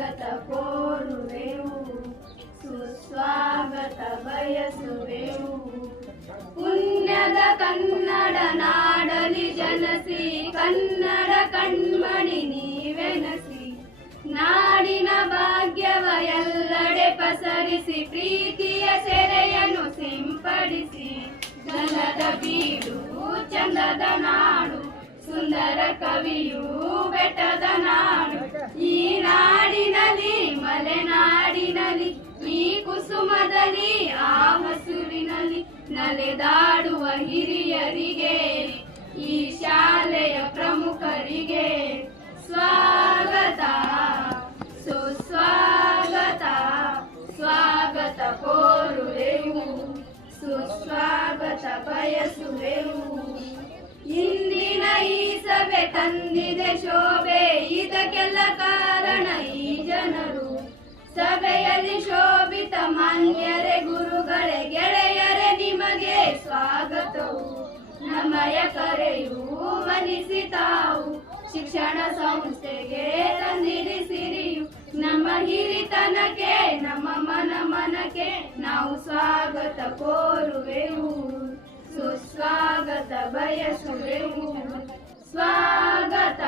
ಸುಸ್ವಾಗತ ಕೋರುವೆವು, ಸುಸ್ವಾಗತ ಬಯಸುವೆವು. ಪುಣ್ಯದ ಕನ್ನಡ ನಾಡಲಿ ಜನಸಿ, ಕನ್ನಡ ಕಣ್ಮಣಿ ನೀವೆನಸಿ. ನಾಡಿನ ಭಾಗ್ಯವ ಎಲ್ಲಡೆ ಪಸರಿಸಿ, ಪ್ರೀತಿಯ ಸೆರೆಯನ್ನು ಸಿಂಪಡಿಸಿ. ಜನದ ಬೀಡು, ಚಂದದ ನಾಡು, ಸುಂದರ ಕವಿಯು ಬೆಟ್ಟದ ನಾಡು. ಈ ನಾಡು ಕುಸುಮದಲ್ಲಿ ಆ ಹಸುರಿನಲ್ಲಿ ನಲೆದಾಡುವ ಹಿರಿಯರಿಗೆ, ಈ ಶಾಲೆಯ ಪ್ರಮುಖರಿಗೆ ಸ್ವಾಗತ. ಸುಸ್ವಾಗತ, ಸ್ವಾಗತ ಕೋರುವೆವು, ಸುಸ್ವಾಗತ ಬಯಸುವೆವು. ಇಂದಿನ ಈ ಸಭೆ ತಂದಿದೆ ಶೋಭೆ ಸಭೆಯಲ್ಲಿ ಶೋಭಿತ ಮಾನ್ಯರೇ, ಗುರುಗಳೇ, ಗೆಳೆಯರೇ, ನಿಮಗೆ ಸ್ವಾಗತವು. ನಮಯ ಕರೆಯೂ ಮನಿಸಿ ತಾವು ಶಿಕ್ಷಣ ಸಂಸ್ಥೆಗೆ ತಂದಿರಿಸಿರಿಯು ನಮ್ಮ ಹಿರಿತನಕ್ಕೆ, ನಮ್ಮ ಮನ ಮನಕ್ಕೆ ನಾವು ಸ್ವಾಗತ ಕೋರುವೆವು. ಸುಸ್ವಾಗತ ಬಯಸುವೆವು. ಸ್ವಾಗತ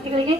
ವಿದ್ಯಾರ್ಥಿಗಳಿಗೆ